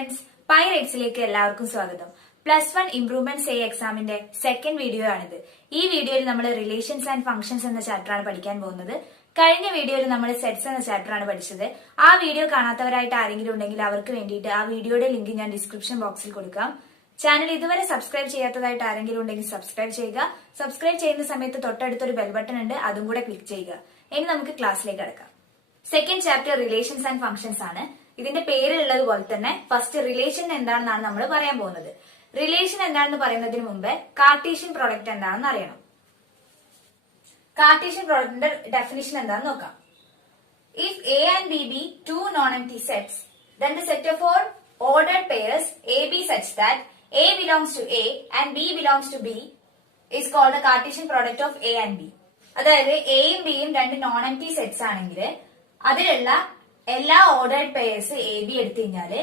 Friends, പൈറേറ്റ്സിലേക്ക് എല്ലാവർക്കും സ്വാഗതം. +1 improvement A എക്സാമിന്റെ സെക്കൻഡ് വീഡിയോ ആണിത്. ഈ വീഡിയോയിൽ നമ്മൾ റിലേഷൻസ് ആൻഡ് ഫംഗ്ഷൻസ് എന്ന ചാപ്റ്റർ ആണ് പഠിക്കാൻ പോകുന്നത്. കഴിഞ്ഞ വീഡിയോയിൽ നമ്മൾ സെറ്റ്സ് എന്ന ചാപ്റ്റർ ആണ് പഠിച്ചത്. ആ വീഡിയോ കാണാത്തവരായിട്ട് ആരെങ്കിലും ഉണ്ടെങ്കിൽ അവർക്ക് വേണ്ടിയിട്ട് ആ വീഡിയോയുടെ ലിങ്ക് ഞാൻ ഡിസ്ക്രിപ്ഷൻ ബോക്സിൽ കൊടുക്കാം. ചാനൽ ഇതുവരെ സബ്സ്ക്രൈബ് ചെയ്യാത്തതായിട്ട് ആരെങ്കിലും ഉണ്ടെങ്കിൽ സബ്സ്ക്രൈബ് ചെയ്യുക. സബ്സ്ക്രൈബ് ചെയ്യുന്ന സമയത്ത് തൊട്ടടുത്തൊരു ബെൽ ബട്ടൺ ഉണ്ട്, അതും കൂടെ ക്ലിക്ക് ചെയ്യുക. ഇനി നമുക്ക് ക്ലാസ്സിലേക്ക് കടക്കാം. Second chapter relations and functions ആണ്. ഇതിന്റെ പേരിലുള്ളത് പോലെ തന്നെ ഫസ്റ്റ് റിലേഷൻ എന്താണെന്നാണ് നമ്മൾ പറയാൻ പോകുന്നത്. റിലേഷൻ എന്താണെന്ന് പറയുന്നതിന് മുമ്പ് കാർട്ടീഷ്യൻ പ്രോഡക്റ്റ് എന്താണെന്ന് അറിയണം. കാർട്ടീഷ്യൻ പ്രോഡക്റ്റിന്റെ ഡെഫിനിഷൻ എന്താണെന്ന് നോക്കാം. If A and B be two non empty sets, then the set of all ordered pairs A B such that A belongs to A and B belongs to B is called the Cartesian product of A and B. അതായത് എയും ബിയും രണ്ട് non empty sets ആണെങ്കിൽ അതിലുള്ള എല്ലാ ordered pairs A B എടുത്തു കഴിഞ്ഞാല്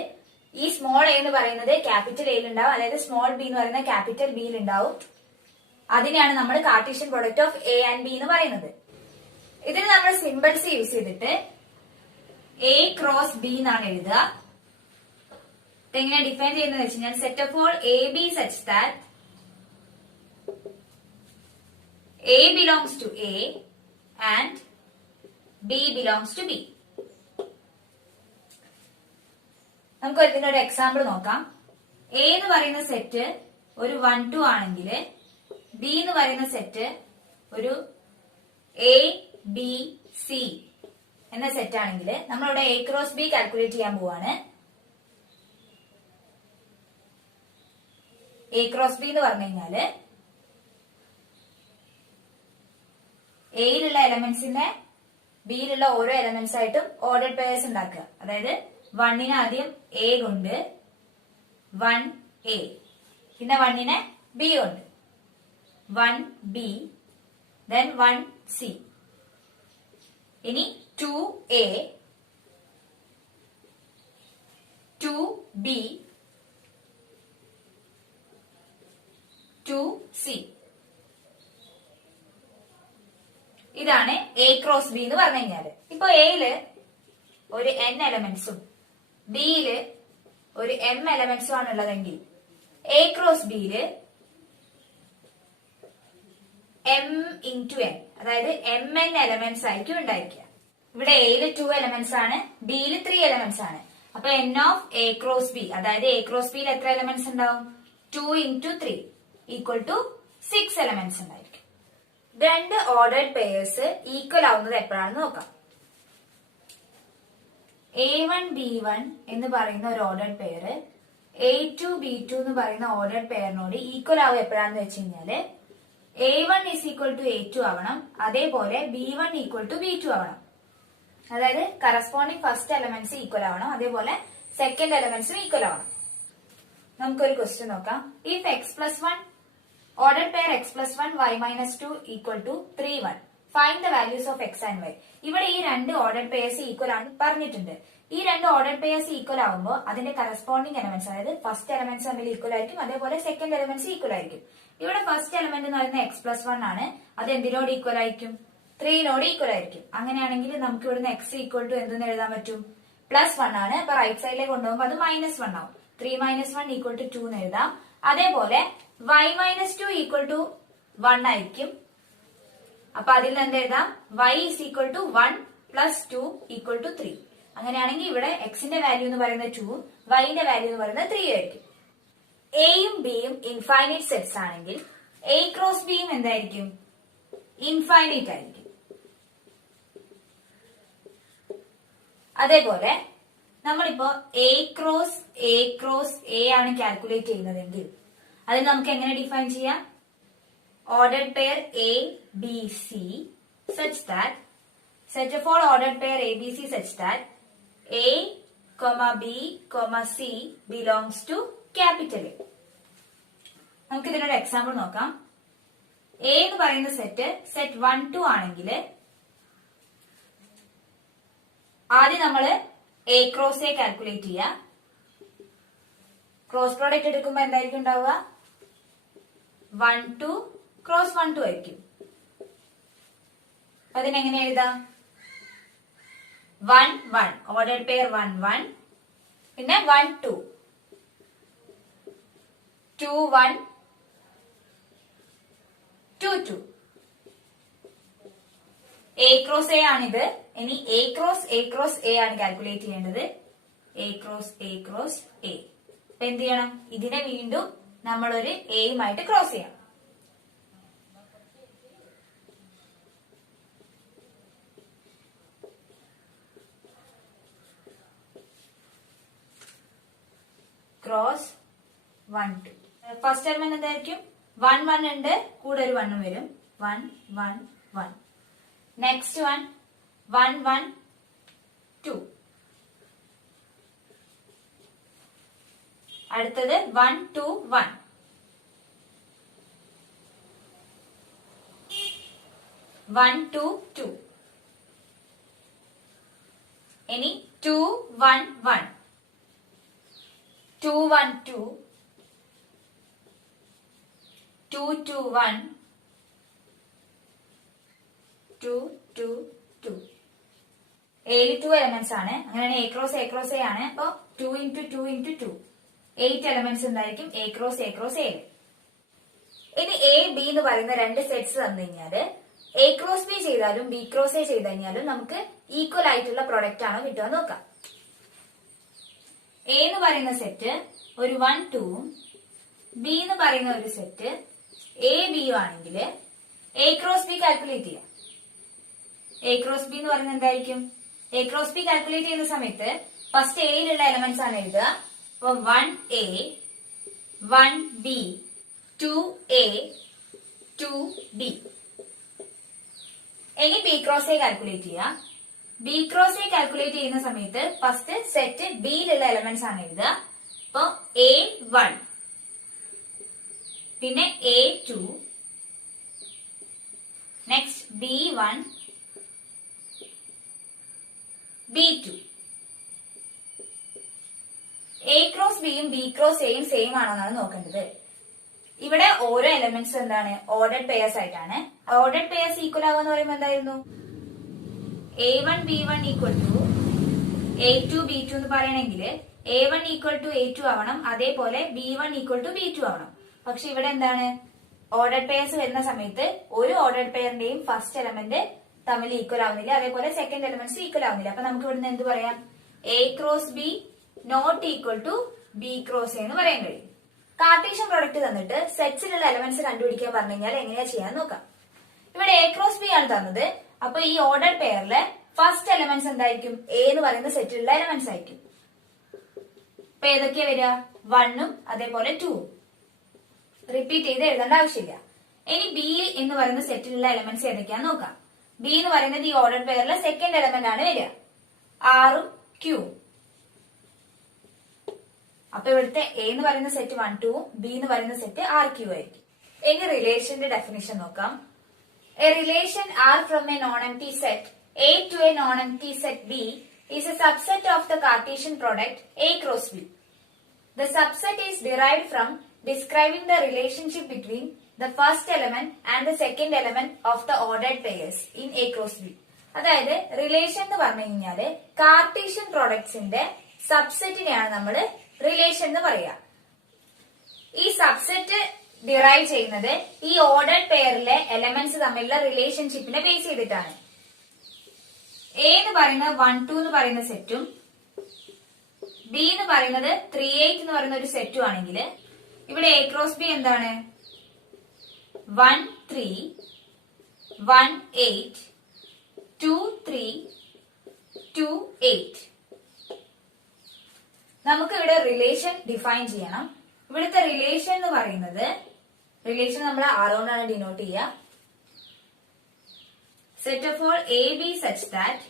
ഈ സ്മോൾ എ എന്ന് പറയുന്നത് ക്യാപിറ്റൽ എയിൽ ഉണ്ടാവും, അതായത് സ്മോൾ ബി എന്ന് പറയുന്നത് ക്യാപിറ്റൽ ബിയിൽ ഉണ്ടാവും. അതിനെയാണ് നമ്മൾ Cartesian product of A and B എന്ന് പറയുന്നത്. ഇതിന് നമ്മൾ സിമ്പിൾസ് യൂസ് ചെയ്തിട്ട് എ ക്രോസ് ബി എന്നാണ് എഴുതുക. ഇതെങ്ങനെ ഡിഫൈൻ ചെയ്യുന്നത് വെച്ച് കഴിഞ്ഞാൽ set of all A B such that A belongs to A and B belongs to B. നമുക്ക് ഇതിന്റെ ഒരു എക്സാമ്പിൾ നോക്കാം. എ എന്ന് പറയുന്ന സെറ്റ് ഒരു 1 2 ആണെങ്കിൽ ബി എന്ന് പറയുന്ന സെറ്റ് ഒരു എ ബി സി എന്ന സെറ്റ് ആണെങ്കിൽ നമ്മളിവിടെ എ ക്രോസ് ബി കാൽക്കുലേറ്റ് ചെയ്യാൻ പോവാണ്. എ ക്രോസ് ബി എന്ന് പറഞ്ഞു കഴിഞ്ഞാല് എയിലുള്ള എലമെന്റ്സിനെ ബിയിലുള്ള ഓരോ എലമെന്റ്സ് ആയിട്ടും ഓർഡർഡ് പെയർസ് ഉണ്ടാക്കുക. അതായത് 1നെ ആദ്യം എ കൊണ്ട് 1 എ, പിന്നെ 1നെ ബി കൊണ്ട് 1 ബി, then 1 സി. ഇനി 2 എ 2 ബി 2 സി. ഇതാണ് എ ക്രോസ് ബി എന്ന് പറഞ്ഞു കഴിഞ്ഞാല്. ഇപ്പൊ എയില് ഒരു n എലമെന്റ്സും ബിയില് ഒരു m എലമെന്റ്സും ആണ് ഉള്ളതെങ്കിൽ എ ക്രോസ് ബിയില് m ഇൻറ്റു n, അതായത് mn എലമെന്റ്സ് ആയിരിക്കും ഉണ്ടായിരിക്കുക. ഇവിടെ എയില് 2 എലമെന്റ്സ് ആണ്, ബിയില് 3 എലമെന്റ്സ് ആണ്. അപ്പൊ n of A cross B, അതായത് എ ക്രോസ് ബിയിൽ എത്ര എലമെന്റ്സ് ഉണ്ടാവും? 2 ഇൻറ്റു 3 ഈക്വൽ ടു 6 എലമെന്റ്സ് ഉണ്ടായിരിക്കും. രണ്ട് ഓർഡേർഡ് പെയർസ് ഈക്വൽ ആവുന്നത് എപ്പോഴാണെന്ന് നോക്കാം. A1 B1 എന്ന് പറയുന്ന ഒരു ഓർഡേർഡ് പെയർ A2 B2 എന്ന് പറയുന്ന ഓർഡേർഡ് പെയറിനോട് ഈക്വൽ ആവുക എപ്പോഴാണെന്ന് വെച്ച് കഴിഞ്ഞാല് A1 is equal to A2 ആവണം, അതേപോലെ B1 equal to B2 ആവണം. അതായത് കറസ്പോണ്ടിങ് ഫസ്റ്റ് എലമെന്റ്സ് ഈക്വൽ ആവണം, അതേപോലെ സെക്കൻഡ് എലമെന്റ്സും ഈക്വൽ ആവണം. നമുക്കൊരു ക്വസ്റ്റ്യൻ നോക്കാം. If x+1 ordered pair x+1 y-2 equal to 3 1, find the values of x and y. ഇവിടെ ഈ രണ്ട് ഓർഡേർഡ് പെയർസ് ഈക്വൽ ആണ് പറഞ്ഞിട്ടുണ്ട്. ഈ രണ്ട് ഓർഡേർഡ് പെയർസ് ഈക്വൽ ആവുമ്പോൾ അതിന്റെ കറസ്പോണ്ടിങ് എലമെന്റ്സ്, അതായത് ഫസ്റ്റ് എലമെന്റ്സ് തമ്മിൽ ഈക്വൽ ആയിരിക്കും, അതേപോലെ സെക്കൻഡ് എലമെന്റ്സ് ഈക്വൽ ആയിരിക്കും. ഇവിടെ ഫസ്റ്റ് എലമെന്റ് എന്ന് പറയുന്നത് x+1 ആണ്. അത് എന്തിനോട് ഈക്വൽ ആയിരിക്കും? 3നോട് ഈക്വൽ ആയിരിക്കും. അങ്ങനെയാണെങ്കിൽ നമുക്ക് ഇവിടുന്ന് x ഈക്വൽ ടു എന്തെന്ന് എഴുതാൻ പറ്റും? +1 ആണ്. അപ്പൊ റൈറ്റ് സൈഡിലേക്ക് കൊണ്ടുപോകുമ്പോൾ അത് -1 ആവും. 3 - 1 ഈക്വൽ ടു 2 എന്ന് എഴുതാം. അതേപോലെ y-2 ഈക്വൽ ടു 1 ആയിരിക്കും. അപ്പൊ അതിൽ നിന്ന് എന്ത് എഴുതാം? y is equal to 1 plus 2 equal to 3. അങ്ങനെയാണെങ്കിൽ ഇവിടെ എക്സിന്റെ വാല്യൂ എന്ന് പറയുന്നത് 2, വൈന്റെ വാല്യൂ എന്ന് പറയുന്നത് 3 ആയിരിക്കും. എയും ബിയും ഇൻഫൈനൈറ്റ് സെറ്റ്സ് ആണെങ്കിൽ എ ക്രോസ് ബിയും എന്തായിരിക്കും? ഇൻഫൈനൈറ്റ് ആയിരിക്കും. അതേപോലെ നമ്മളിപ്പോ എ ക്രോസ് എ ആണ് കാൽക്കുലേറ്റ് ചെയ്യുന്നതെങ്കിൽ അതിന് നമുക്ക് എങ്ങനെ ഡിഫൈൻ ചെയ്യാം? Ordered pair A, B, C such that set of all ordered pair A, B, C such that A, B, C belongs to capital A. നമുക്ക് ഇതിനൊരു എക്സാമ്പിൾ നോക്കാം. A എന്ന് പറയുന്ന സെറ്റ് 1 2 ആണെങ്കിൽ ആദ്യം നമ്മള് A ക്രോസ് A കാൽക്കുലേറ്റ് ചെയ്യുക. Cross product എടുക്കുമ്പോൾ എന്തായിരിക്കും ഉണ്ടാവുക? 1 2 ക്രോസ് 1 2 ആയിരിക്കും. അതിനെങ്ങനെ എഴുതാം? 1 1 ഓർഡേർഡ് പെയർ 1 1 പിന്നെ 1 2 2 1 2 2. എ ക്രോസ് എ ആണിത്. ഇനി എ ക്രോസ് എ ആണ് കാൽക്കുലേറ്റ് ചെയ്യേണ്ടത്. A cross A. അപ്പൊ എന്ത് ചെയ്യണം? ഇതിനെ വീണ്ടും നമ്മളൊരു എയുമായിട്ട് ക്രോസ് ചെയ്യണം. ക്രോസ് 1 2. ഫസ്റ്റ് എലമെന്റ് എന്തായിരിക്കും? 1 1 ഉണ്ട്, കൂടെ ഒരു 1 വരും. 1 1 1. നെക്സ്റ്റ് 1 1 1 2. അടുത്തത് 1 2 1. One, two, two. Any 2 1 1. 2 1 2. 2 2 1. 2 2 2. ഏഴ് 2 എലമെന്റ്സ് ആണ്. അങ്ങനെയാണ് എ ക്രോസ് എ ആണ്. അപ്പൊ 2 into 2 into 2. 8 എലമെന്റ്സ് ഉണ്ടായിരിക്കും എ ക്രോസ് എ. ഇനി എ ബി എന്ന് പറയുന്ന രണ്ട് സെറ്റ്സ് തന്നു കഴിഞ്ഞാല് എ ക്രോസ് ബി ചെയ്താലും ബി ക്രോസ് എ ചെയ്ത് കഴിഞ്ഞാലും നമുക്ക് ഈക്വൽ ആയിട്ടുള്ള പ്രൊഡക്റ്റ് ആണോ കിട്ടുക നോക്കാം. എ എന്ന് പറയുന്ന സെറ്റ് ഒരു 1 2ഉം ബി എന്ന് പറയുന്ന ഒരു സെറ്റ് എ ബിയും ആണെങ്കിൽ എ ക്രോസ് ബി കാൽക്കുലേറ്റ് ചെയ്യാം. എ ക്രോസ് ബി എന്ന് പറയുന്നത് എന്തായിരിക്കും? എ ക്രോസ് ബി കാൽക്കുലേറ്റ് ചെയ്യുന്ന സമയത്ത് ഫസ്റ്റ് എയിലുള്ള എലമെന്റ്സ് ആണ് എഴുതുക. അപ്പൊ 1 എ 1 ബി 2 എ 2 ബി. ഇനി ബി ക്രോസ് എ കാൽക്കുലേറ്റ് ചെയ്യാം. ബി ക്രോസ് എ കാൽക്കുലേറ്റ് ചെയ്യുന്ന സമയത്ത് ഫസ്റ്റ് സെറ്റ് ബിയിലുള്ള എലമെന്റ്സ് ആണ് എഴുതുക. അപ്പൊ എ 1 പിന്നെ A 2 next B 1 B 2. A cross ബിയും ബി ക്രോസ് എയും സെയിം ആണെന്നാണ് നോക്കേണ്ടത്. ഇവിടെ ഓരോ എലമെന്റ്സ് എന്താണ്? ഓർഡർഡ് പെയർസ് ആയിട്ടാണ്. ഓർഡർഡ് പെയർസ് ഈക്വൽ ആവുക പറയുമ്പോൾ എന്തായിരുന്നു? A1 B1 equal to A2 B2 എന്ന് പറയണമെങ്കിൽ A1 ഈക്വൽ ടു A2 ആവണം, അതേപോലെ B1 ഈക്വൽ ടു B2 ആവണം. പക്ഷെ ഇവിടെ എന്താണ്? ഓർഡർഡ് പെയർസ് വരുന്ന സമയത്ത് ഒരു ഓർഡർഡ് പെയറിന്റെയും ഫസ്റ്റ് എലമെന്റ് തമ്മിൽ ഈക്വൽ ആവുന്നില്ല, അതേപോലെ സെക്കൻഡ് എലമെന്റ്സ് ഈക്വൽ ആവുന്നില്ല. അപ്പൊ നമുക്ക് ഇവിടുന്ന് എന്ത് പറയാം? A cross B not equal to B cross A എന്ന് പറയാൻ കഴിയും. കാർട്ടീഷ്യൻ പ്രൊഡക്റ്റ് തന്നിട്ട് സെറ്റ്സിലുള്ള എലമെന്റ്സ് കണ്ടുപിടിക്കാൻ പറഞ്ഞു കഴിഞ്ഞാൽ എങ്ങനെയാ ചെയ്യാൻ നോക്കാം. ഇവിടെ എ ക്രോസ് ബി ആണ് തന്നത്. അപ്പൊ ഈ ഓർഡർഡ് പെയറിലെ ഫസ്റ്റ് എലമെന്റ്സ് എന്തായിരിക്കും? എ എന്ന് പറയുന്ന സെറ്റിലുള്ള എലമെന്റ്സ് ആയിരിക്കും. അപ്പൊ ഏതൊക്കെയാ വരിക? 1ഉം അതേപോലെ 2ഉം. റിപ്പീറ്റ് ചെയ്ത് എഴുതേണ്ട ആവശ്യമില്ല. ഇനി ബി എന്ന് പറയുന്ന സെറ്റിലുള്ള എലമെന്റ്സ് ഏതൊക്കെയാന്ന് നോക്കാം. ബി എന്ന് പറയുന്നത് ഈ ഓർഡർഡ് പെയറിലെ സെക്കൻഡ് എലമെന്റ് ആണ് വരിക. ആറും ക്യൂ. അപ്പൊ ഇവിടുത്തെ എ എന്ന് പറയുന്ന സെറ്റ് 1 2ഉം ബി എന്ന് പറയുന്ന സെറ്റ് ആർ ക്യൂ ആയിരിക്കും. ഇനി റിലേഷന്റെ ഡെഫിനിഷൻ നോക്കാം. A relation R from a non empty set A to a non empty set B is a subset of the Cartesian product A cross B. The subset is derived from describing the relationship between the first element and the second element of the ordered pairs in A cross B. അതായത് relation എന്ന് പറഞ്ഞു കഴിഞ്ഞാല് Cartesian പ്രോഡക്ട്സിന്റെ സബ്സെറ്റിനെയാണ് നമ്മൾ relation എന്ന് പറയുക. ഈ subset derive ചെയ്യുന്നത് ഈ ഓർഡർഡ് പെയറിലെ എലമെന്റ്സ് തമ്മിലുള്ള റിലേഷൻഷിപ്പിനെ ബേസ് ചെയ്തിട്ടാണ്. എ എന്ന് പറയുന്നത് 1 2 എന്ന് പറയുന്ന സെറ്റും ബി എന്ന് പറയുന്നത് 3 8 എന്ന് പറയുന്ന ഒരു സെറ്റും ആണെങ്കിൽ ഇവിടെ എ ക്രോസ് ബി എന്താണ്? 1 3 1 8 2 3 2 8. നമുക്ക് ഇവിടെ റിലേഷൻ ഡിഫൈൻ ചെയ്യണം. ഇവിടുത്തെ റിലേഷൻ എന്ന് പറയുന്നത് റിലേഷൻ നമ്മൾ ആറോണ്ടാണ് ഡിനോട്ട് ചെയ്യുക. Set of all A B such that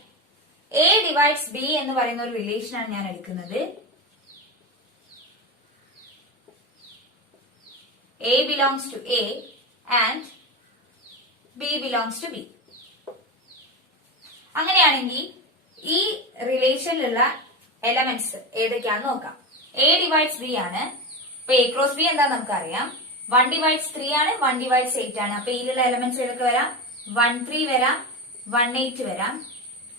A divides B എന്ന് പറയുന്ന ഒരു റിലേഷൻ ആണ് ഞാൻ എടുക്കുന്നത്. A belongs to A and B belongs to B. അങ്ങനെയാണെങ്കിൽ ഈ റിലേഷനിലുള്ള എലമെന്റ്സ് ഏതൊക്കെയാണെന്ന് നോക്കാം. A ഡിവൈഡ്സ് B ആണ്. അപ്പൊ A ക്രോസ് B എന്താ നമുക്കറിയാം. 1 ഡിവൈഡ്സ് 3 ആണ്, 1 ഡിവൈഡ്സ് 8 ആണ്. അപ്പൊ ഇതിലുള്ള എലമെന്റ്സ് ഏതൊക്കെ വരാം? 1 3 വരാം, 1 8 വരാം.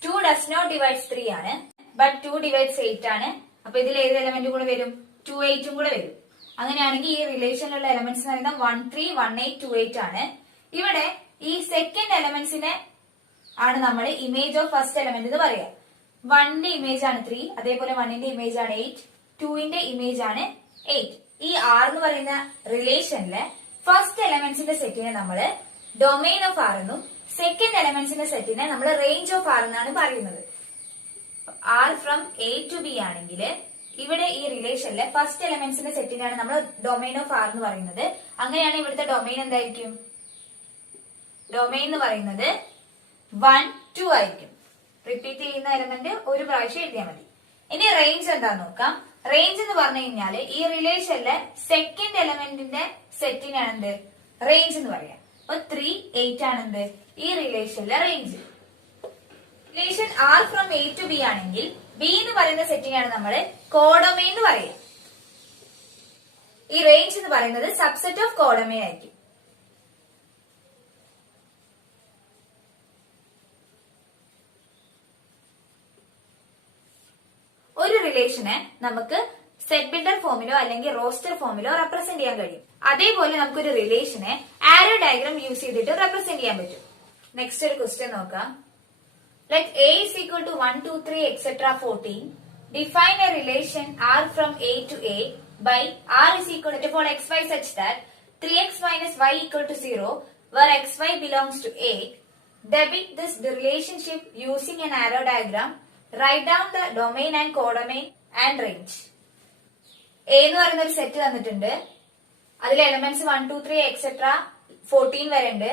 2 ഡസ് നോട്ട് ഡിവൈഡ്സ് 3 ആണ്, ബട്ട് 2 ഡിവൈഡ്സ് 8 ആണ്. അപ്പൊ ഇതിൽ ഏത് എലമെന്റ് കൂടെ വരും? 2 8ഉം കൂടെ വരും. അങ്ങനെയാണെങ്കിൽ ഈ റിലേഷനിലുള്ള എലമെന്റ്സ് എന്ന് പറയുന്നത് 1 3 1 8 2 8 ആണ്. ഇവിടെ ഈ സെക്കൻഡ് എലമെന്റ്സിനെ ആണ് നമ്മൾ ഇമേജ് ഓഫ് ഫസ്റ്റ് എലമെന്റ് എന്ന് പറയാം. 1ന്റെ ഇമേജ് ആണ് 3, അതേപോലെ 1ന്റെ ഇമേജ് ആണ് 8, 2ന്റെ ഇമേജ് ആണ് 8. ഈ R എന്ന് പറയുന്ന റിലേഷനിലെ ഫസ്റ്റ് എലമെന്റ്സിന്റെ സെറ്റിനെ നമ്മൾ ഡൊമൈൻ ഓഫ് ആർ എന്നും സെക്കൻഡ് എലമെന്റ്സിന്റെ സെറ്റിനെ നമ്മൾ റേഞ്ച് ഓഫ് ആർ എന്നാണ് പറയുന്നത്. R from A to B ആണെങ്കിൽ ഇവിടെ ഈ റിലേഷനിലെ ഫസ്റ്റ് എലമെന്റ്സിന്റെ സെറ്റിനാണ് നമ്മൾ ഡൊമൈൻ ഓഫ് ആർ എന്ന് പറയുന്നത്. അങ്ങനെയാണ് ഇവിടുത്തെ ഡൊമൈൻ എന്തായിരിക്കും? ഡൊമൈൻ എന്ന് പറയുന്നത് 1 2 ആയിരിക്കും. റിപ്പീറ്റ് ചെയ്യുന്ന എലമെന്റ് ഒരു പ്രാവശ്യം എഴുതിയാൽ മതി. ഇനി റേഞ്ച് എന്താന്ന് നോക്കാം. റേഞ്ച് എന്ന് പറഞ്ഞു കഴിഞ്ഞാല് ഈ റിലേഷനിലെ സെക്കൻഡ് എലമെന്റിന്റെ സെറ്റിനാണ് എന്ത് റേഞ്ച് എന്ന് പറയാം. അപ്പൊ 3 8 ആണ് എന്ത് ഈ റിലേഷനിലെ range. Relation R from A to B ആണെങ്കിൽ ബി എന്ന് പറയുന്ന സെറ്റിനാണ് നമ്മൾ കോഡൊമൈൻ എന്ന് പറയാം. ഈ റേഞ്ച് എന്ന് പറയുന്നത് സബ്സെറ്റ് ഓഫ് കോഡൊമൈൻ ആയിരിക്കും. ഒരു റിലേഷനെ നമുക്ക് സെറ്റ് ബിൽഡർ ഫോമിലോ അല്ലെങ്കിൽ റോസ്റ്റർ ഫോമിലോ റെപ്രസെന്റ് ചെയ്യാൻ കഴിയും. അതേപോലെ നമുക്കൊരു റിലേഷനെ ആരോ ഡയഗ്രാം യൂസ് ചെയ്തിട്ട് റെപ്രസെന്റ് ചെയ്യാൻ പറ്റും. നെക്സ്റ്റ് ഒരു ക്വസ്റ്റ്യൻ നോക്കാം. Let A is equal to 1 2 3 etc. 14. Define a relation R from A to A by R is equal to for xy such that 3x minus y equal to 0 where xy belongs to A. Depict this relationship using an arrow diagram. Write down the domain and codomain and range. A എന്ന് പറയുന്ന ഒരു set തന്നിട്ടുണ്ട്. അതിൽ elements 1 2 3 etc. 14 വരെ ഉണ്ട്.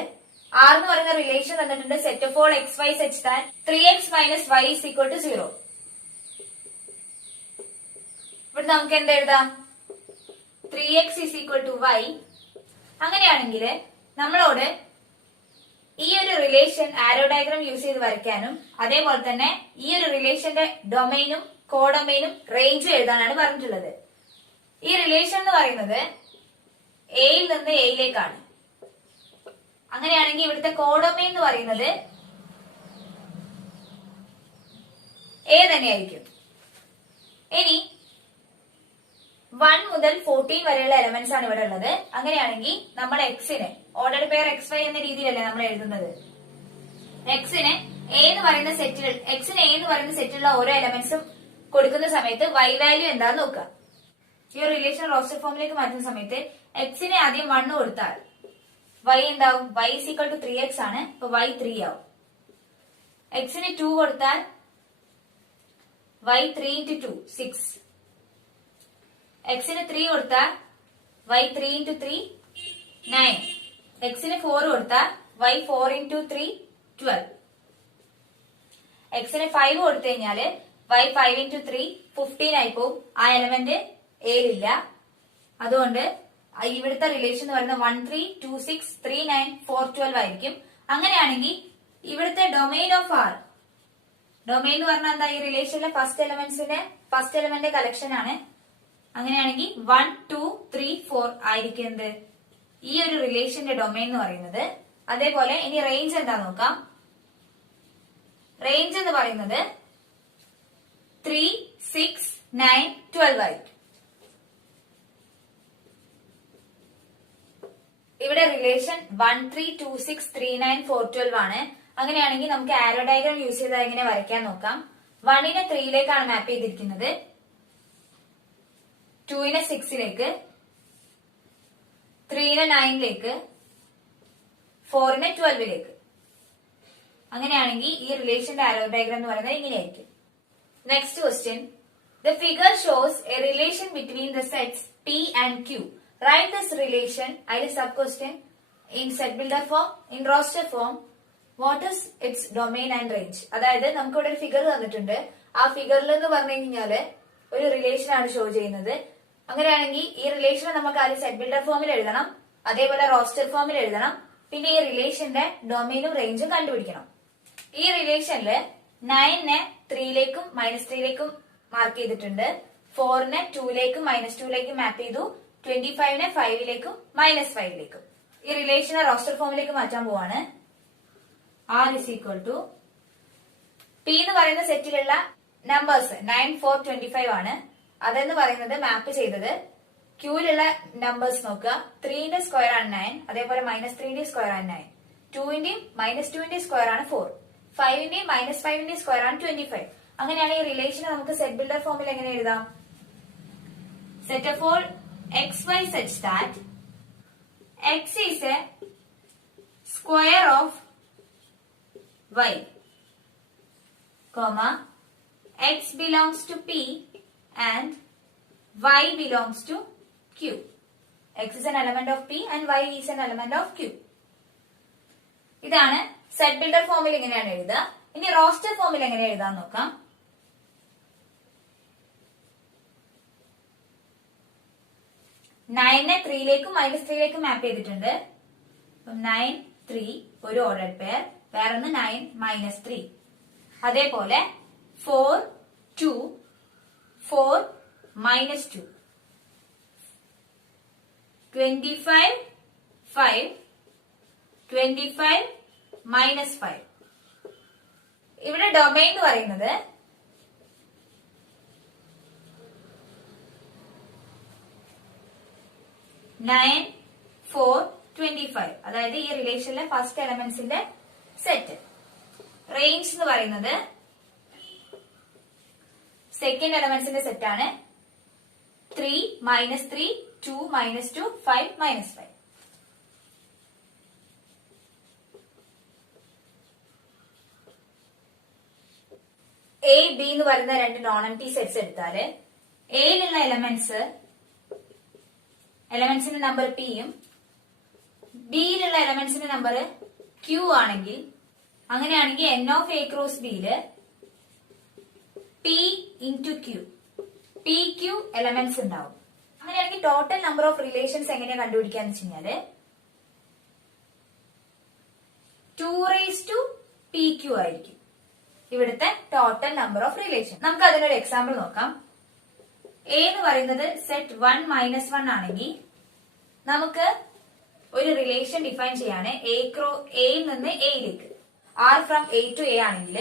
R എന്ന് പറയുന്ന relation തന്നിട്ടുണ്ട്. Set of all X Y such that 3x minus y is equal to 0. ഇവിടെ നമുക്ക് എന്ത് എഴുതാം? 3x is equal to y. അങ്ങനെയാണെങ്കിൽ നമ്മളോട് ഈ ഒരു റിലേഷൻ ആരോ ഡയഗ്രാം യൂസ് ചെയ്ത് വരയ്ക്കാനും അതേപോലെ തന്നെ ഈ ഒരു റിലേഷന്റെ ഡൊമൈനും കോഡൊമൈനും റേഞ്ചും എഴുതാനാണ് പറഞ്ഞിട്ടുള്ളത്. ഈ റിലേഷൻ എന്ന് പറയുന്നത് എയിൽ നിന്ന് എയിലേക്കാണ്. അങ്ങനെയാണെങ്കിൽ ഇവിടുത്തെ കോഡൊമൈൻ എന്ന് പറയുന്നത് എ തന്നെയായിരിക്കും. ഇനി 1 മുതൽ 14 വരെയുള്ള എലമെന്റ്സ് ആണ് ഇവിടെ ഉള്ളത്. അങ്ങനെയാണെങ്കിൽ നമ്മൾ എക്സിന് ഓർഡർഡ് പെയർ എക്സ് വൈ എന്ന രീതിയിലല്ലേ നമ്മൾ എഴുതുന്നത്. എക്സിന് എ എന്ന് പറയുന്ന സെറ്റിലുള്ള ഓരോ എലമെന്റ്സും കൊടുക്കുന്ന സമയത്ത് വൈ വാല്യൂ എന്താന്ന് നോക്കുക. ഈ റിലേഷൻ റോസ്റ്റർ ഫോമിലേക്ക് മാറ്റുന്ന സമയത്ത് എക്സിന് ആദ്യം 1 കൊടുത്താൽ y എന്താവും? y is equal to 3x ആണ്. അപ്പൊ y 3 ആവും. എക്സിന് 2 കൊടുത്താൽ y 3 into 2 6. എക്സിന് 3 കൊടുത്താൽ y 3 into 3 9. എക്സിന് 4 കൊടുത്താൽ y 4 into 3 12. എക്സിന് 5 കൊടുത്തു കഴിഞ്ഞാല് y 5 into 3 15 ആയി പോവും. ആ എലമെന്റ് എയിലില്ല. അതുകൊണ്ട് ഇവിടുത്തെ റിലേഷൻ എന്ന് പറയുന്നത് 1 3 2 6 3 9 4 12 ആയിരിക്കും. അങ്ങനെയാണെങ്കിൽ ഇവിടുത്തെ ഡൊമൈൻ ഓഫ് ആർ, ഡൊമൈൻ എന്ന് പറഞ്ഞാൽ എന്താ? ഈ റിലേഷനിലെ ഫസ്റ്റ് എലമെന്റ് കളക്ഷൻ ആണ്. അങ്ങനെയാണെങ്കിൽ 1 2 3 4 ആയിരിക്കും എന്ത് ഈ ഒരു റിലേഷന്റെ ഡൊമൈൻ എന്ന് പറയുന്നത്. അതേപോലെ ഇനി റേഞ്ച് എന്താ നോക്കാം. റേഞ്ച് എന്ന് പറയുന്നത് 3 6 9 12 ആയിരിക്കും. ഇവിടെ റിലേഷൻ 1 3 2 6 3 9 4 12 ആണ്. അങ്ങനെയാണെങ്കിൽ നമുക്ക് ആരോ ഡയഗ്രാം യൂസ് ചെയ്ത് എങ്ങനെ വരയ്ക്കാൻ നോക്കാം. 1നെ 3ലേക്കാണ് മാപ്പ് ചെയ്തിരിക്കുന്നത്, 2നെ 6ലേക്ക്, 3നെ 9ലേക്ക്, 4നെ 12ലേക്ക്. അങ്ങനെയാണെങ്കിൽ ഈ റിലേഷന്റെ ആരോ ഡയഗ്രാം എന്ന് പറയുന്നത് ഇങ്ങനെയായിരിക്കും. Next question. The figure shows a relation between the sets P and Q. Write this relation. അതിൽ sub question in set builder form, in roster form. What is its domain and range. അതായത് നമുക്ക് ഇവിടെ ഒരു figure തന്നിട്ടുണ്ട്. ആ ഫിഗറിൽ എന്ന് പറഞ്ഞു കഴിഞ്ഞാല് ഒരു റിലേഷൻ ആണ് ഷോ ചെയ്യുന്നത്. അങ്ങനെയാണെങ്കിൽ ഈ റിലേഷൻ നമുക്ക് ആദ്യം സെറ്റ് ബിൽഡർ ഫോമിൽ എഴുതണം, അതേപോലെ റോസ്റ്റർ ഫോമിൽ എഴുതണം. പിന്നെ ഈ റിലേഷന്റെ ഡൊമൈനും റേഞ്ചും കണ്ടുപിടിക്കണം. ഈ റിലേഷനില് 9നെ 3ലേക്കും -3ലേക്കും മാർക്ക് ചെയ്തിട്ടുണ്ട്, 4നെ 2ലേക്കും -2ലേക്കും മാപ്പ് ചെയ്തു, 25നെ 5ലേക്കും -5ലേക്കും. ഈ റിലേഷനെ റോസ്റ്റർ ഫോമിലേക്ക് മാറ്റാൻ പോവാണ്. R is equal to P എന്ന് പറയുന്ന സെറ്റിലുള്ള നമ്പേഴ്സ് 9 4 25 ആണ്. അതെന്ന് പറയുന്നത് മാപ്പ് ചെയ്തത് ക്യൂവിലുള്ള നമ്പേഴ്സ് നോക്കുക. 3ന്റെ സ്ക്വയർ ആണ് 9, അതേപോലെ -3ന്റെ സ്ക്വയർ ആണ് 9, 2ന്റെയും -2ന്റെയും സ്ക്വയർ ആണ് 4, 5ന്റെയും -5ന്റെയും സ്ക്വയർ ആണ് 25. അങ്ങനെയാണ് ഈ റിലേഷനെ നമുക്ക് സെറ്റ് ബിൽഡർ ഫോമിൽ എങ്ങനെ എഴുതാം? Set of all xy such that x is a square of y, comma x belongs to P and y belongs to Q. X is an element of P and y is an element of Q. ഇതാണ് set builder ഫോമിൽ എങ്ങനെയാണ് എഴുതുക. ഇനി roster ഫോമിൽ എങ്ങനെ എഴുതാൻ നോക്കാം. നയനെ 3ലേക്കും -3ലേക്കും മാപ്പ് ചെയ്തിട്ടുണ്ട്. 9 3 ഒരു ഓർഡർഡ് പെയർ, വേറൊന്ന് 9 -3. അതേപോലെ 4 2 4 -2, 25 5 25 -5. ഇവിടെ ഡൊമൈൻ എന്ന് പറയുന്നത് 9 4 25, അതായത് ഈ റിലേഷനിലെ ഫസ്റ്റ് എലമെന്റ്സിന്റെ സെറ്റ്. റേഞ്ച് എന്ന് പറയുന്നത് സെക്കൻഡ് എലമെന്റ്സിന്റെ സെറ്റ് ആണ്. 3 -3 2 -2 5 -5. എ ബി എന്ന് പറയുന്ന രണ്ട് നോൺ എംപ്റ്റി സെറ്റ്സ് എടുത്താല് എയിലുള്ള എലമെന്റ്സിന്റെ നമ്പർ പിയും ബിയിലുള്ള എലമെന്റ്സിന്റെ നമ്പർ ക്യൂ ആണെങ്കിൽ, അങ്ങനെയാണെങ്കിൽ എൻ ഓഫ് എ ക്രോസ് ബിയില് P into Q, P Q elements ഉണ്ടാവും. അങ്ങനെയാണെങ്കിൽ ടോട്ടൽ നമ്പർ ഓഫ് റിലേഷൻസ് എങ്ങനെയാ കണ്ടുപിടിക്കാന്ന് വെച്ച് കഴിഞ്ഞാല് 2pq ആയിരിക്കും ഇവിടുത്തെ ടോട്ടൽ നമ്പർ ഓഫ് റിലേഷൻ. നമുക്ക് അതിനൊരു എക്സാമ്പിൾ നോക്കാം. എ എന്ന് പറയുന്നത് സെറ്റ് 1 - 1 ആണെങ്കിൽ നമുക്ക് ഒരു റിലേഷൻ ഡിഫൈൻ ചെയ്യാണ്. എയിൽ നിന്ന് എയിലേക്ക്, R from A to A ആണെങ്കിൽ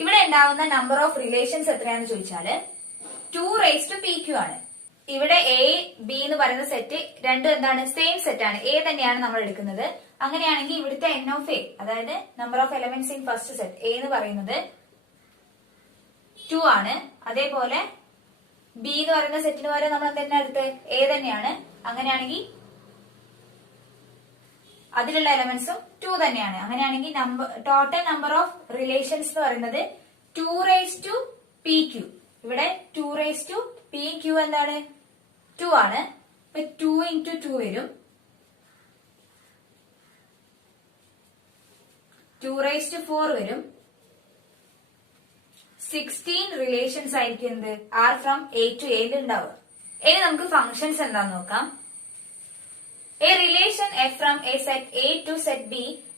ഇവിടെ ഉണ്ടാവുന്ന നമ്പർ ഓഫ് റിലേഷൻസ് എത്രയാണെന്ന് ചോദിച്ചാല് 2pq ആണ്. ഇവിടെ എ ബി എന്ന് പറയുന്ന സെറ്റ് രണ്ടും എന്താണ്? സെയിം സെറ്റ് ആണ്, എ തന്നെയാണ് നമ്മൾ എടുക്കുന്നത്. അങ്ങനെയാണെങ്കിൽ ഇവിടുത്തെ എൻ ഓഫ് എ, അതായത് number of elements in first set A എന്ന് പറയുന്നത് 2 ആണ്. അതേപോലെ ബി എന്ന് പറയുന്ന സെറ്റിന് പകരം നമ്മൾ എന്തെന്നെ എടുത്ത് എ തന്നെയാണ്. അങ്ങനെയാണെങ്കിൽ അതിലുള്ള എലമെന്റ്സും 2 തന്നെയാണ്. അങ്ങനെയാണെങ്കിൽ ടോട്ടൽ നമ്പർ ഓഫ് റിലേഷൻസ് എന്ന് പറയുന്നത് 2pq. ഇവിടെ 2pq എന്താണ്? 2 ആണ്. ഇപ്പൊ 2 × 2 വരും. 2⁴ വരും. 16 റിലേഷൻസ് ആയിരിക്കും എന്ത്? ആർ ഫ്രം എ ടു എയിൽ ഉണ്ടാവുക. ഇനി നമുക്ക് ഫംഗ്ഷൻസ് എന്താന്ന് നോക്കാം. A relation f from a set A to set B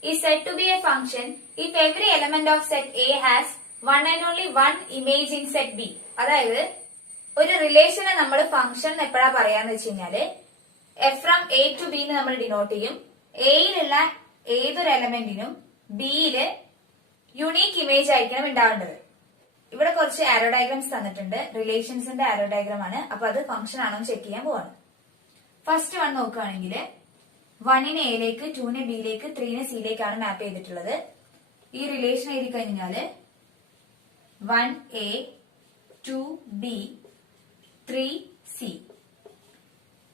is said to be a function if every element of set A has one and only one image in set B. അതായത് ഒരു റിലേഷനെ നമ്മൾ function എപ്പോഴാ പറയാന്ന് വെച്ച് കഴിഞ്ഞാല് F from A to B എന്ന് നമ്മൾ denote ചെയ്യും. എയിലുള്ള ഏതൊരു എലമെന്റിനും ബിയില് യുണീക്ക് ഇമേജ് ആയിരിക്കണം ഉണ്ടാവേണ്ടത്. ഇവിടെ കുറച്ച് ആരോ ഡയഗ്രാംസ് തന്നിട്ടുണ്ട്, റിലേഷൻസിന്റെ ആരോ ഡയഗ്രാം ആണ്. അപ്പൊ അത് ഫംഗ്ഷൻ ആണോ ചെക്ക് ചെയ്യാൻ പോവാണ്. ഫസ്റ്റ് വൺ നോക്കുകയാണെങ്കിൽ 1നെ എയിലേക്ക്, 2നെ ബിയിലേക്ക്, 3നെ സിയിലേക്കാണ് മാപ്പ് ചെയ്തിട്ടുള്ളത്. ഈ റിലേഷൻ എഴുതി കഴിഞ്ഞാല് 1a 2b 3c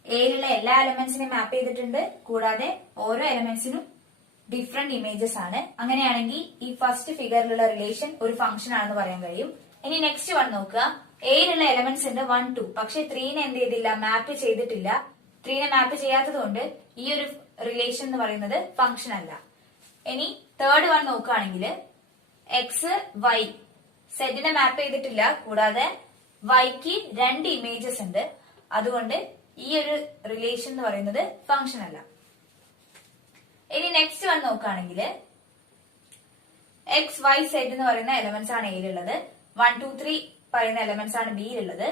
എയിലുള്ള എല്ലാ എലമെന്റ്സിനെയും മാപ്പ് ചെയ്തിട്ടുണ്ട്. കൂടാതെ ഓരോ എലമെന്റ്സിനും ഡിഫറെന്റ് ഇമേജസ് ആണ്. അങ്ങനെയാണെങ്കിൽ ഈ ഫസ്റ്റ് ഫിഗറിലുള്ള റിലേഷൻ ഒരു ഫംഗ്ഷൻ ആണെന്ന് പറയാൻ കഴിയും. ഇനി നെക്സ്റ്റ് വൺ നോക്കുക. എയിലുള്ള എലമെന്റ്സ് ഉണ്ട് 1 2, പക്ഷെ 3നെ എന്ത് ചെയ്തില്ല? മാപ്പ് ചെയ്തിട്ടില്ല. 3നെ മാപ്പ് ചെയ്യാത്തത് കൊണ്ട് ഈ ഒരു റിലേഷൻ എന്ന് പറയുന്നത് ഫംഗ്ഷൻ അല്ല. ഇനി തേർഡ് വൺ നോക്കുകയാണെങ്കിൽ എക്സ് വൈ സെറ്റിനെ മാപ്പ് ചെയ്തിട്ടില്ല. കൂടാതെ വൈക്ക് 2 ഇമേജസ് ഉണ്ട്. അതുകൊണ്ട് ഈ ഒരു റിലേഷൻ എന്ന് പറയുന്നത് ഫംഗ്ഷൻ അല്ല. ഇനി നെക്സ്റ്റ് വൺ നോക്കുകയാണെങ്കിൽ എക്സ് വൈ സെറ്റ് എന്ന് പറയുന്ന എലമെന്റ്സ് ആണ് എയിലുള്ളത്. 1 2 3 പറയുന്ന എലമെന്റ്സ് ആണ് ബിയിലുള്ളത്.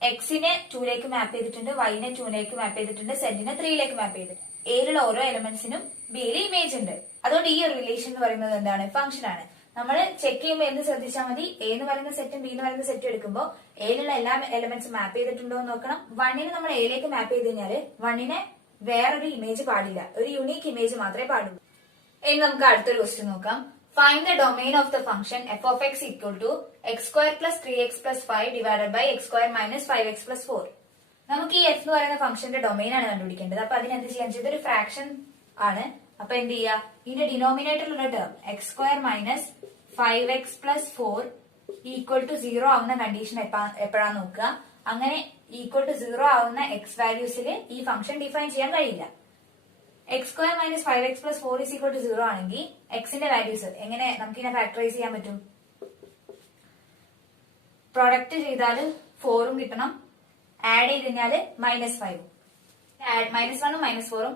എക്സിനെ 2ലേക്ക് മാപ്പ് ചെയ്തിട്ടുണ്ട്, വൈനെ 2ലേക്ക് മാപ്പ് ചെയ്തിട്ടുണ്ട്, സെറ്റിനെ 3ലേക്ക് മാപ്പ് ചെയ്തിട്ടുണ്ട്. എയിലുള്ള ഓരോ എലമെന്റ്സിനും ബിയിൽ ഇമേജ് ഉണ്ട്. അതുകൊണ്ട് ഈ ഒരു റിലേഷൻ എന്ന് പറയുന്നത് എന്താണ്? ഫംഗ്ഷൻ ആണ്. നമ്മൾ ചെക്ക് ചെയ്യുമ്പോൾ എന്ത് ശ്രദ്ധിച്ചാൽ മതി, എ എന്ന് പറയുന്ന സെറ്റും ബി എന്ന് പറയുന്ന സെറ്റും എടുക്കുമ്പോൾ എയിലുള്ള എല്ലാ എലമെന്റ്സും മാപ്പ് ചെയ്തിട്ടുണ്ടോ എന്ന് നോക്കണം. വണ്ണിന് നമ്മൾ എയിലേക്ക് മാപ്പ് ചെയ്ത് കഴിഞ്ഞാൽ വണ്ണിനെ വേറൊരു ഇമേജ് പാടില്ല, ഒരു യുണീക്ക് ഇമേജ് മാത്രമേ പാടുള്ളൂ. ഇനി നമുക്ക് അടുത്തൊരു ക്വസ്റ്റ്യൻ നോക്കാം. Find the domain of the function F of X equal to X square plus 3x plus 5 divided by X square minus 5x plus 4. നമുക്ക് ഈ എഫ് എന്ന് പറയുന്ന ഫംഗ്ഷന്റെ ഡൊമൈൻ ആണ് കണ്ടുപിടിക്കേണ്ടത്. അപ്പൊ അതിന് എന്ത് ചെയ്യാൻ, ഇതൊരു ഫ്രാക്ഷൻ ആണ്. അപ്പൊ എന്ത് ചെയ്യാ, ഇതിന്റെ ഡിനോമിനേറ്ററിലുള്ള term x square minus 5x plus 4 equal to 0 ആവുന്ന കണ്ടീഷൻ എപ്പോഴാണ് നോക്കുക. അങ്ങനെ ഈക്വൽ ടു 0 ആവുന്ന എക്സ് വാല്യൂസിൽ ഈ ഫംഗ്ഷൻ ഡിഫൈൻ ചെയ്യാൻ കഴിയില്ല. X square minus 5x plus 4 is equal to 0 ആണെങ്കിൽ എക്സിന്റെ വാല്യൂസ് എങ്ങനെ നമുക്ക് ഇതിനെ ഫാക്ടറൈസ് ചെയ്യാൻ പറ്റും? പ്രൊഡക്റ്റ് ചെയ്താൽ 4ഉം കിട്ടണം, ആഡ് ചെയ്ത് കഴിഞ്ഞാൽ -5ഉം. -1ഉം -4ഉം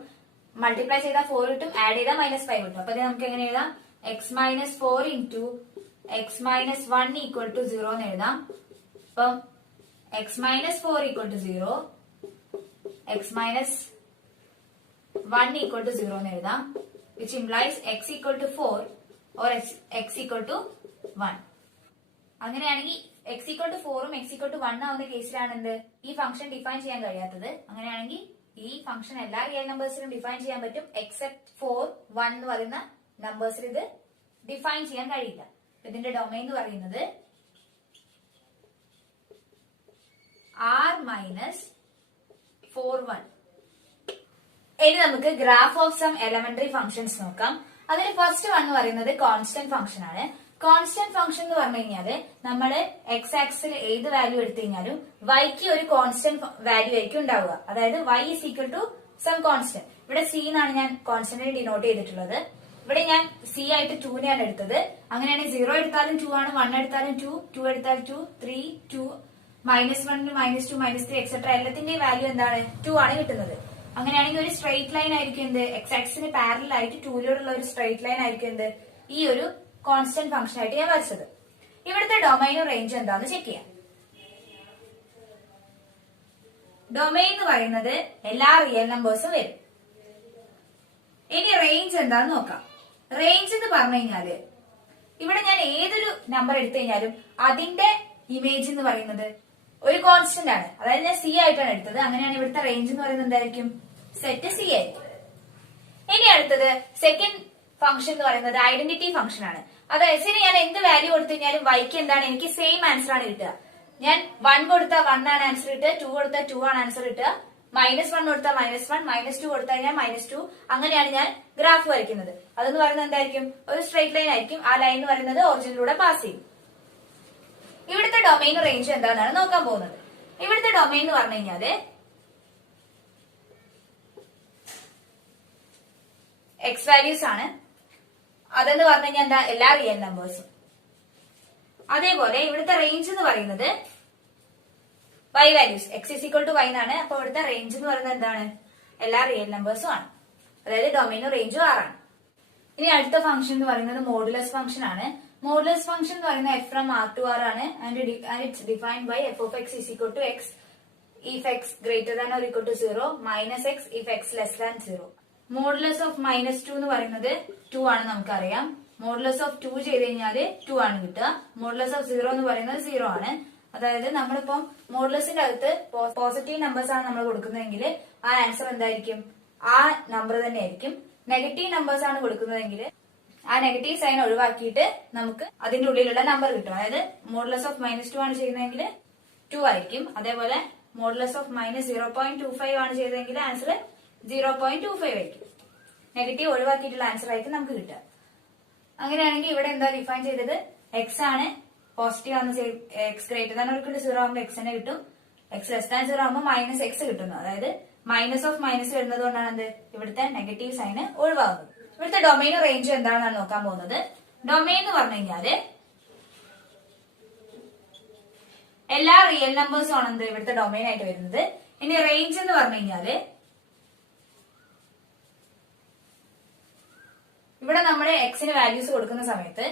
മൾട്ടിപ്ലൈ ചെയ്താൽ 4 കിട്ടും, ആഡ് ചെയ്താൽ -5 കിട്ടും. അപ്പൊ നമുക്ക് എങ്ങനെ എഴുതാം, x minus 4 into x minus 1 equal to 0 എന്ന് എഴുതാം. അപ്പം x minus 4 equal to 0, x minus 1 equal to 0 എന്ന് എഴുതാം, which implies x equal to 4 or x equal to 1. അങ്ങനെയാണെങ്കിൽ എക്സ് ഈക്വൽ ടു 4ഉം എക്സ് ഈക്വൽ ടു 1 ആവുന്ന കേസിലാണ് എന്ത് ഈ ഫംഗ്ഷൻ ഡിഫൈൻ ചെയ്യാൻ കഴിയാത്തത്. അങ്ങനെയാണെങ്കിൽ ഈ ഫംഗ്ഷൻ എല്ലാ റിയൽ നമ്പേഴ്സിലും ഡിഫൈൻ ചെയ്യാൻ പറ്റും, എക്സെപ്റ്റ് 4, 1 എന്ന് പറയുന്ന നമ്പേഴ്സിൽ ഇത് ഡിഫൈൻ ചെയ്യാൻ കഴിയില്ല. ഇതിന്റെ ഡൊമൈൻ എന്ന് പറയുന്നത് R മൈനസ് 4, 1. ഇനി നമുക്ക് graph of some elementary functions നോക്കാം. അതിൽ ഫസ്റ്റ് വൺ എന്ന് പറയുന്നത് കോൺസ്റ്റന്റ് ഫംഗ്ഷൻ ആണ്. കോൺസ്റ്റന്റ് ഫംഗ്ഷൻ എന്ന് പറഞ്ഞു കഴിഞ്ഞാല് നമ്മള് എക്സ് ആക്സിൽ ഏത് വാല്യൂ എടുത്തു കഴിഞ്ഞാലും വൈക്ക് ഒരു കോൺസ്റ്റന്റ് വാല്യൂ ആയിരിക്കും ഉണ്ടാവുക. അതായത് y is equal to some constant. ഇവിടെ സി എന്നാണ് ഞാൻ കോൺസ്റ്റന്റിനെ ഡിനോട്ട് ചെയ്തിട്ടുള്ളത്. ഇവിടെ ഞാൻ സി ആയിട്ട് 2നെയാണ് എടുത്തത്. അങ്ങനെയാണെങ്കിൽ 0 എടുത്താലും 2 ആണ്, 1 എടുത്താലും 2, 2 എടുത്താൽ 2, 3, 2, -1, -2, -3 എക്സെട്ര എല്ലാത്തിന്റെയും വാല്യൂ എന്താണ്, 2 ആണ് കിട്ടുന്നത്. അങ്ങനെയാണെങ്കിൽ ഒരു സ്ട്രെയിറ്റ് ലൈൻ ആയിരിക്കും എന്ത്, എക്സ് ആക്സിന് പാരലൽ ആയിട്ട് 2 ഒരു സ്ട്രെയിറ്റ് ലൈൻ ആയിരിക്കും എന്ത് ഈ ഒരു കോൺസ്റ്റന്റ് ഫംഗ്ഷൻ ആയിട്ട് ഞാൻ വരച്ചത്. ഇവിടുത്തെ ഡൊമൈനും റേഞ്ച് എന്താന്ന് ചെക്ക് ചെയ്യാം. ഡൊമൈൻ എന്ന് പറയുന്നത് എല്ലാ റിയൽ നമ്പേഴ്സും വരും. ഇനി റേഞ്ച് എന്താന്ന് നോക്കാം. റേഞ്ച് എന്ന് പറഞ്ഞു കഴിഞ്ഞാല് ഇവിടെ ഞാൻ ഏതൊരു നമ്പർ എടുത്തു കഴിഞ്ഞാലും അതിന്റെ ഇമേജ് എന്ന് പറയുന്നത് ഒരു കോൺസ്റ്റന്റ് ആണ്. അതായത് ഞാൻ സി ആയിട്ടാണ് എടുത്തത്. അങ്ങനെയാണ് ഇവിടുത്തെ റേഞ്ച് എന്ന് പറയുന്നത് എന്തായിരിക്കും, സെറ്റ് സി ആയിരിക്കും. ഇനി അടുത്തത് സെക്കൻഡ് ഫംഗ്ഷൻ എന്ന് പറയുന്നത് ഐഡന്റിറ്റി ഫംഗ്ഷൻ ആണ്. അതായത് എസിന് ഞാൻ എന്ത് വാല്യൂ കൊടുത്തു കഴിഞ്ഞാലും വൈക്ക് എന്താണ് എനിക്ക് സെയിം ആൻസർ ആണ് കിട്ടുക. ഞാൻ 1 കൊടുത്താൽ 1 ആണ് ആൻസർ കിട്ടുക, 2 കൊടുത്താൽ 2 ആണ് ആൻസർ കിട്ടുക, -1 കൊടുത്താൽ -1, -2 കൊടുത്താൽ ഞാൻ -2. അങ്ങനെയാണ് ഞാൻ ഗ്രാഫ് വരയ്ക്കുന്നത്. അതെന്ന് പറയുന്നത് എന്തായിരിക്കും, ഒരു സ്ട്രെയിറ്റ് ലൈൻ ആയിരിക്കും. ആ ലൈൻ എന്ന് പറയുന്നത് ഒറിജിനിലൂടെ പാസ് ചെയ്യും. ഇവിടുത്തെ ഡൊമൈൻ റേഞ്ച് എന്താണെന്നാണ് നോക്കാൻ പോകുന്നത്. ഇവിടുത്തെ ഡൊമൈൻ എന്ന് പറഞ്ഞു കഴിഞ്ഞാല് എക്സ് വാല്യൂസ് ആണ്. അതെന്ന് പറഞ്ഞു കഴിഞ്ഞാൽ എന്താ, എല്ലാ റിയൽ നമ്പേഴ്സും. അതേപോലെ ഇവിടുത്തെ റേഞ്ച് എന്ന് പറയുന്നത് y values, X is equal to y എന്നാണ്. അപ്പൊ ഇവിടുത്തെ റേഞ്ച് എന്ന് പറയുന്നത് എന്താണ്, എല്ലാ റിയൽ നമ്പേഴ്സും ആണ്. അതായത് ഡൊമൈനും റേഞ്ചും 6 ആണ്. ഇനി അടുത്ത ഫംഗ്ഷൻ എന്ന് പറയുന്നത് മോഡുലസ് ഫംഗ്ഷൻ ആണ്. മോഡുലസ് ഫംഗ്ഷൻ എന്ന് പറയുന്നത് f from R to R ആണ്. And it's defined by f of x is equal to x if x greater than or equal to 0 minus x if x less than 0. Modulus of -2 എന്ന് പറയുന്നത് 2 ആണ് നമുക്കറിയാം. Modulus of 2 ചെയ്ത് കഴിഞ്ഞാൽ 2 ആണ് കിട്ടുക. Modulus of 0 എന്ന് പറയുന്നത് 0 ആണ്. അതായത് നമ്മളിപ്പം മോഡുലസിന്റെ അകത്ത് പോസിറ്റീവ് നമ്പേഴ്സ് ആണ് നമ്മൾ കൊടുക്കുന്നതെങ്കിൽ ആ ആൻസർ എന്തായിരിക്കും, ആ നമ്പർ തന്നെ ആയിരിക്കും. നെഗറ്റീവ് നമ്പേഴ്സ് ആണ് കൊടുക്കുന്നതെങ്കിൽ ആ നെഗറ്റീവ് സൈൻ ഒഴിവാക്കിയിട്ട് നമുക്ക് അതിന്റെ ഉള്ളിലുള്ള നമ്പർ കിട്ടും. അതായത് മോഡുലസ് ഓഫ് -2 ആണ് ചെയ്യുന്നതെങ്കിൽ 2 ആയിരിക്കും. അതേപോലെ മോഡുലസ് ഓഫ് -0.25 ആണ് ചെയ്തതെങ്കിൽ ആൻസർ 0.25 ആയിരിക്കും. നെഗറ്റീവ് ഒഴിവാക്കിയിട്ടുള്ള ആൻസർ ആയിരിക്കും നമുക്ക് കിട്ടുക. അങ്ങനെയാണെങ്കിൽ ഇവിടെ എന്താ ഡിഫൈൻ ചെയ്തത്, എക്സ് ആണ് പോസിറ്റീവ് ആണ്, x greater than or equal to 0 ആകുമ്പോൾ എക്സ് തന്നെ കിട്ടും, എക്സ് ലെസ് ദാൻ 0 ആകുമ്പോൾ -x കിട്ടുന്നു. അതായത് മൈനസ് ഓഫ് മൈനസ് വരുന്നത് കൊണ്ടാണ് എന്ത് ഇവിടുത്തെ നെഗറ്റീവ് സൈന് ഒഴിവാകുന്നത്. ഇവിടുത്തെ ഡൊമൈനും റേഞ്ചും എന്താണെന്നാണ് നോക്കാൻ പോകുന്നത്. ഡൊമൈൻ എന്ന് പറഞ്ഞു കഴിഞ്ഞാല് എല്ലാ റിയൽ നമ്പേഴ്സും ആണ് എന്ത് ഇവിടുത്തെ ഡൊമൈൻ ആയിട്ട് വരുന്നത്. ഇനി റേഞ്ച് എന്ന് പറഞ്ഞു കഴിഞ്ഞാല് ഇവിടെ നമ്മൾ എക്സിന് വാല്യൂസ് കൊടുക്കുന്ന സമയത്ത്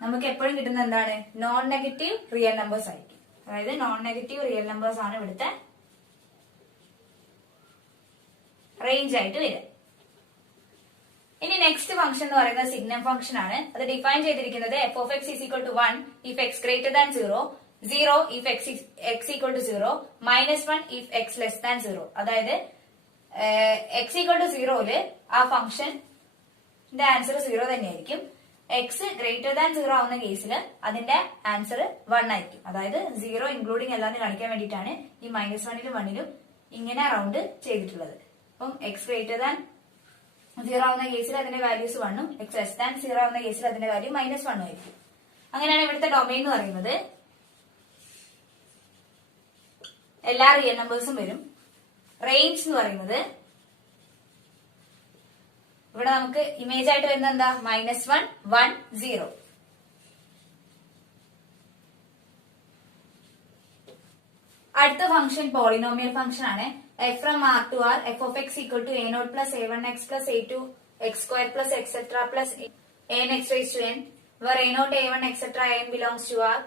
നമുക്ക് എപ്പോഴും കിട്ടുന്ന എന്താണ്, നോൺ നെഗറ്റീവ് റിയൽ നമ്പേഴ്സ് ആയിരിക്കും. അതായത് നോൺ നെഗറ്റീവ് റിയൽ നമ്പേഴ്സ് ആണ് ഇവിടുത്തെ റേഞ്ച് ആയിട്ട് വരിക. ഇനി നെക്സ്റ്റ് ഫംഗ്ഷൻ എന്ന് പറയുന്നത് സിഗ്നം ഫംഗ്ഷൻ ആണ്. അത് ഡിഫൈൻ ചെയ്തിരിക്കുന്നത് F of X is equal to 1 if X greater than 0, 0 if X equal to 0, -1 if X less than 0. അതായത് എക്സ് ഈക്വൽ ടു 0ല് ആ ഫംഗ്ഷന്റെ ആൻസർ 0 തന്നെയായിരിക്കും. എക്സ് ഗ്രേറ്റർ ദാൻ 0 ആവുന്ന കേസിൽ അതിന്റെ ആൻസർ 1 ആയിരിക്കും. അതായത് 0 ഇൻക്ലൂഡിംഗ് എല്ലാന്ന് കാണിക്കാൻ വേണ്ടിയിട്ടാണ് ഈ -1ലും 1ലും ഇങ്ങനെ റൗണ്ട് ചെയ്തിട്ടുള്ളത്. അപ്പം എക്സ് ഗ്രേറ്റർ ദാൻ 0 ആവുന്ന കേസിൽ അതിന്റെ വാല്യൂസ് 1ഉം എക്സ് ലെസ് ദാൻ 0 ആവുന്ന കേസിൽ അതിന്റെ വാല്യൂ -1ഉം ആയിരിക്കും. അങ്ങനെയാണ് ഇവിടുത്തെ ഡൊമൈൻ എന്ന് പറയുന്നത്. എല്ലാ റിയൽ നമ്പേഴ്സും വരും. റേഞ്ച് എന്ന് പറയുന്നത് ഇവിടെ നമുക്ക് ഇമേജ് ആയിട്ട് വരുന്നത് എന്താ? -1, 1, 0. അടുത്ത ഫംഗ്ഷൻ പോളിനോമിയൽ ഫംഗ്ഷൻ ആണ്. f from R to R, f of x equal to a0 plus a1x plus a2x square plus etc plus an x raised to n, where a0, a1 etc an belongs to R,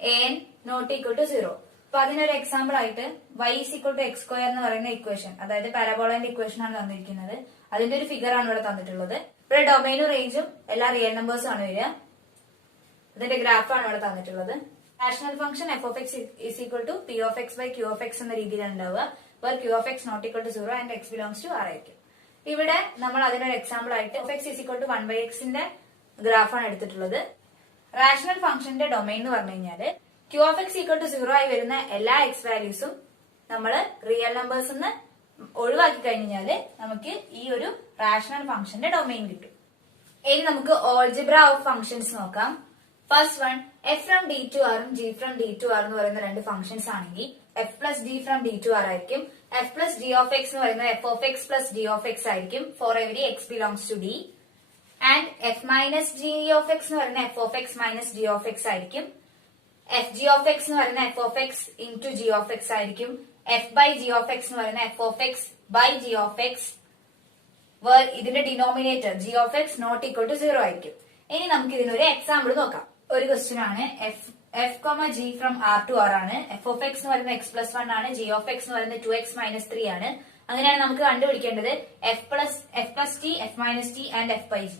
an not equal to 0. അപ്പൊ അതിനൊരു example ആയിട്ട് y is equal to x square എന്ന് പറയുന്ന equation, അതായത് പാരബോളന്റെ equation ആണ് തന്നിരിക്കുന്നത്. അതിന്റെ ഒരു ഫിഗർ ആണ് ഇവിടെ തന്നിട്ടുള്ളത്. ഇവിടെ ഡൊമൈനും റേഞ്ചും എല്ലാ റിയൽ നമ്പേഴ്സും ആണ് വരിക. അതിന്റെ ഗ്രാഫാണ് ഇവിടെ തന്നിട്ടുള്ളത്. Rational function f of x is equal to p of x by q of x എന്ന രീതിയിലാണ് ഉണ്ടാവുക. where q of x not equal to 0 and x belongs to R ആയിരിക്കും. ഇവിടെ നമ്മൾ അതിനൊരു എക്സാമ്പിൾ ആയിട്ട് f x is equal to 1 by x ന്റെ ഗ്രാഫാണ് എടുത്തിട്ടുള്ളത്. റാഷണൽ ഫംഗ്ഷന്റെ ഡൊമൈൻ എന്ന് പറഞ്ഞു കഴിഞ്ഞാല് q of x equal to 0 ആയി വരുന്ന എല്ലാ x വാല്യൂസും നമ്മൾ റിയൽ നമ്പേഴ്സ് നിന്ന് ഒഴിവാക്കി കഴിഞ്ഞാല് നമുക്ക് ഈ ഒരു റാഷണൽ ഫംഗ്ഷന്റെ ഡൊമൈൻ കിട്ടും. ഇനി നമുക്ക് ഓൾജിബ്ര ഓഫ് ഫംഗ്ഷൻസ് നോക്കാം. ഫസ്റ്റ് വൺ, f ഫ്രം d to r ഉം g ഫ്രം d to r എന്ന് പറയുന്ന രണ്ട് ഫംഗ്ഷൻസ് ആണെങ്കിൽ f പ്ലസ് g ഫ്രം d to r ആയിരിക്കും. f plus g of x എന്ന് പറയുന്നത് f of x plus g of x ആയിരിക്കും for every x belongs to d. And f minus g of x എന്ന് പറയുന്നത് f of x minus g of x ആയിരിക്കും. f g of x എന്ന് പറയുന്നത് f of x into g of x ആയിരിക്കും. f by g of x എന്ന് പറയുന്നത് f of x by g of x, ഇതിന്റെ denominator g of x not equal to 0 ആയിരിക്കും. ഇനി നമുക്ക് ഇതിനൊരു എക്സാമ്പിൾ നോക്കാം. ഒരു ക്വസ്റ്റ്യൻ ആണ്. f, g from r to r ആണ്. f of x എന്ന് പറയുന്നത് x plus 1 ആണ്. g of x എന്ന് പറയുന്നത് 2x minus 3 ആണ്. അങ്ങനെയാണ് നമുക്ക് കണ്ടുപിടിക്കേണ്ടത് f plus t, f minus t and f by g.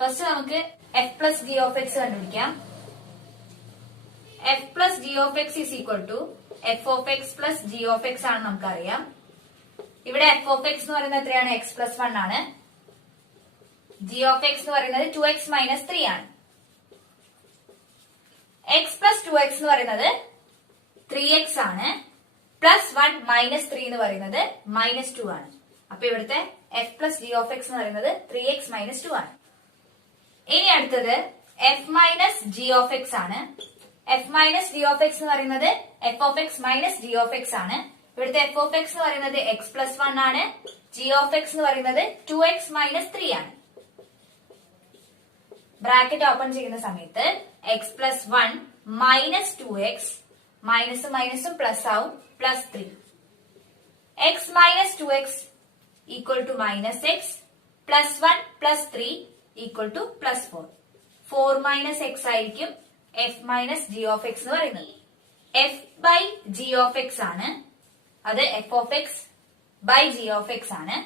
First നമുക്ക് f plus g of x കണ്ടുപിടിക്കാം. f plus g of x is equal to f of x plus g of x ആണ് നമുക്കറിയാം. ഇവിടെ f of x എന്ന് പറയുന്നത് എത്രയാണ്? x plus 1 ആണ്. g of x എന്ന് പറയുന്നത് 2x minus 3 ആണ്. x plus 2x എന്ന് പറയുന്നത് 3x ആണ്. പ്ലസ് 1 മൈനസ് 3 എന്ന് പറയുന്നത് മൈനസ് 2 ആണ്. അപ്പൊ ഇവിടുത്തെ f plus g of x എന്ന് പറയുന്നത് 3x minus 2 ആണ്. ഇനി അടുത്തത് f minus g of x ആണ്. f minus g of x എന്ന് പറയുന്നത് f of x minus g of x ആണ്. ഇവിടുത്തെ f of x എന്ന് പറയുന്നത് x plus 1 ആണ്. g of x എന്ന് പറയുന്നത് 2x minus 3 ആണ്. ബ്രാക്കറ്റ് ഓപ്പൺ ചെയ്യുന്ന സമയത്ത് x plus 1 minus 2x, മൈനസും മൈനസും plus ആവും, plus 3. x minus 2x equal to minus x, plus 1 plus 3 equal to plus 4. 4 minus x ആയിരിക്കും f minus g of x എന്ന് പറയുന്നത്. f by g of x ആണ്. അത് f of x by g of x ആണ്.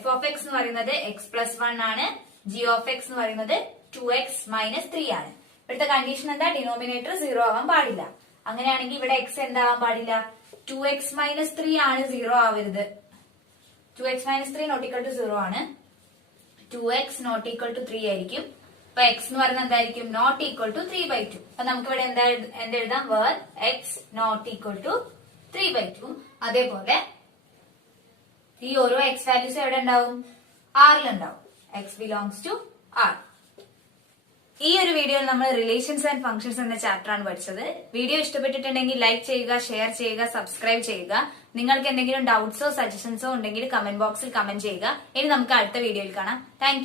f of x എന്ന് പറയുന്നത് x plus 1 ആണ്. g of x എന്ന് പറയുന്നത് 2x minus 3 ആണ്. ഇവിടുത്തെ കണ്ടീഷൻ എന്താ? ഡിനോമിനേറ്റർ 0 ആവാൻ പാടില്ല. അങ്ങനെയാണെങ്കിൽ ഇവിടെ x എന്താവാൻ പാടില്ല? 2x minus 3 ആണ്, 0 ആവരുത്. 2x minus 3 not equal to 0 ആണ്. 2x not equal to 3 ആയിരിക്കും. അപ്പൊ x എന്ന് പറയുന്നത് എന്തായിരിക്കും? Not equal to 3/2. അപ്പൊ നമുക്ക് ഇവിടെ എന്തെഴുതാം? Where x not equal to 3/2. അതേപോലെ ഈ ഓരോ x വാല്യൂസ് എവിടെ ഉണ്ടാവും? ആറിലുണ്ടാവും. x belongs to R. ഈ ഒരു വീഡിയോയിൽ നമ്മൾ റിലേഷൻസ് ആൻഡ് ഫംഗ്ഷൻസ് എന്ന ചാപ്റ്റർ ആണ് പഠിച്ചത്. വീഡിയോ ഇഷ്ടപ്പെട്ടിട്ടുണ്ടെങ്കിൽ ലൈക്ക് ചെയ്യുക, ഷെയർ ചെയ്യുക, സബ്സ്ക്രൈബ് ചെയ്യുക. നിങ്ങൾക്ക് എന്തെങ്കിലും ഡൗട്ട്സോ സജഷൻസോ ഉണ്ടെങ്കിൽ കമന്റ് ബോക്സിൽ കമന്റ് ചെയ്യുക. ഇനി നമുക്ക് അടുത്ത വീഡിയോയിൽ കാണാം. താങ്ക്